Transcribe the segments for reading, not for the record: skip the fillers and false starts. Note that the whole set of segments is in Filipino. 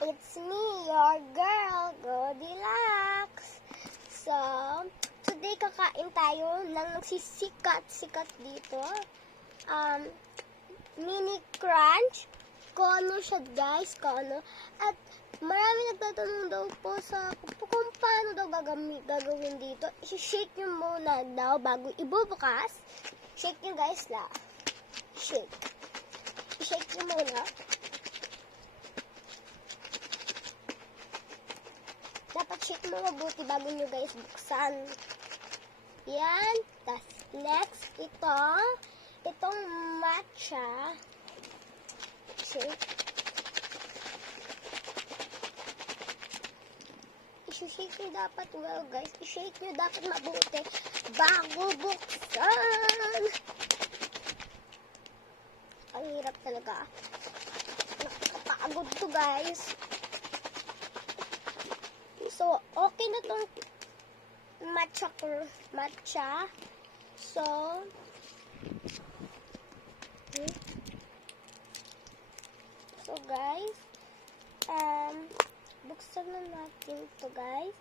It's me, your girl, Goldilocks. So, today kakain tayo ng nagsisikat-sikat dito. Mini crunch. Kono siya guys, kono. At marami nagtatanong daw po sa kung paano daw gagawin dito. I-shake nyo muna daw bago ibubukas. Shake nyo guys la. Shake. I-shake nyo muna. Dapat shake mo mabuti bago nyo guys buksan. Yan. Tas next, itong matcha. Shake. I-shake nyo dapat well guys. I-shake nyo dapat mabuti bago buksan. Ang hirap talaga. Nakakapagod to guys. So, okay na tong matcha. So, guys, buksan na natin ito guys.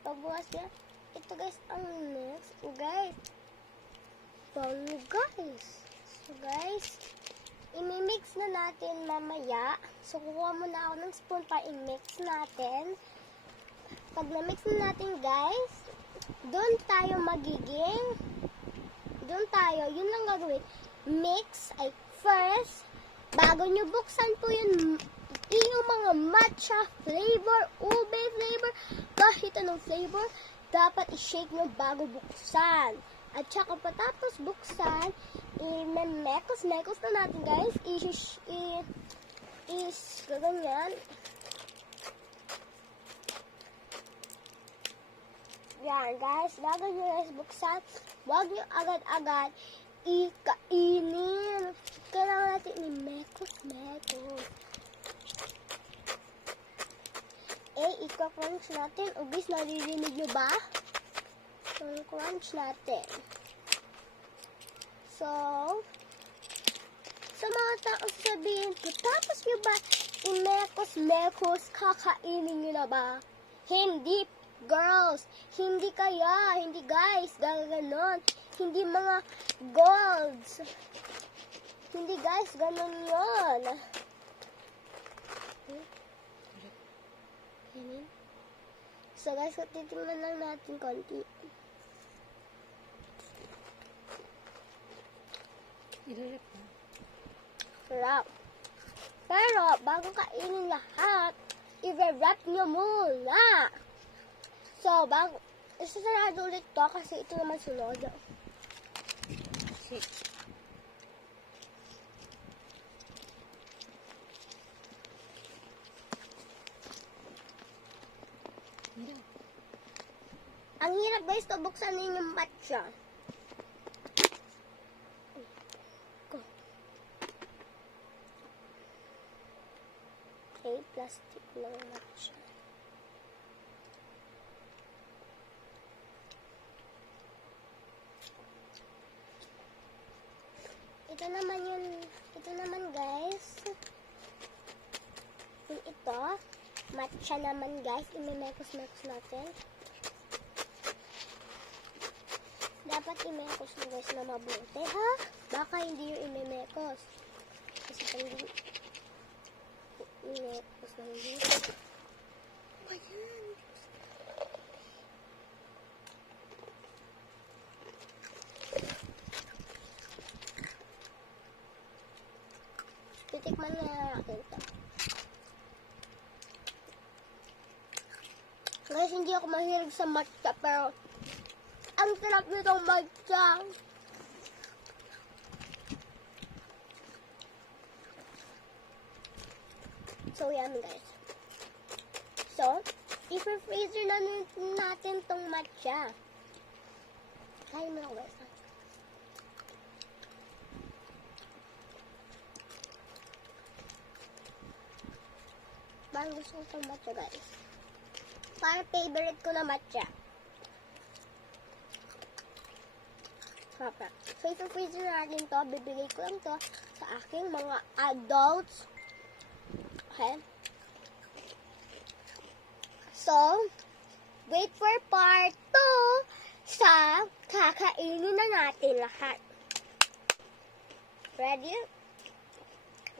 Pagbukas niya, ito guys ang next. Guys, bango guys. So guys, imimix na natin mamaya. So, kukuha muna ako ng spoon para i-mix natin. Pag na-mix na natin guys, doon yun lang gagawin. Mix ay first, bago nyo buksan po yung mga matcha flavor, ube flavor, kahit anong flavor, dapat i-shake nyo bago buksan. At saka patapos buksan, i-mekos na natin guys, gaganyan. Yan guys, bago nyo guys buksan, huwag nyo agad-agad ikainin. Kailangan natin i-mekos. Ika-crunch natin. Guys, naririnig nyo ba? So, crunch natin. So, sa mga tao sabihin, tapos nyo ba i-mekos, kakainin nyo na ba? Hindi, girls. Hindi guys, gaganon. Hindi mga golds. Hindi guys, ganon yun. So guys, titingnan lang natin konti. Sarap. Pero, bago kainin lahat, i-wrap nyo muna. So, isasarado ulit to kasi ito naman sunod. Ang hirap guys, to buksan na yung matcha. Okay, plastic lang matcha. Ito naman guys. Ito, matcha naman guys, imemekos natin. Dapat imekos mo guys na mabuti, ha? Baka hindi yung imemekos. Kasi pag imekos na hindi. Ayan. Titikman na natin ito. Guys, hindi ako mahilig sa matcha, pero ang sarap nitong matcha. So, yan guys. So, i-freezer na natin tong matcha. Kaya mo na guys. Parang gusto ko itong matcha guys. Parang favorite ko na matcha. So, i-freezer natin to. Bibigay ko lang to sa aking mga adults. Okay? So, wait for part 2 sa kakainin na natin lahat. Ready?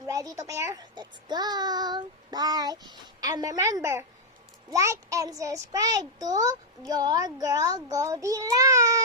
Ready to pair? Let's go! Bye! And remember, like and subscribe to your girl Goldie Live!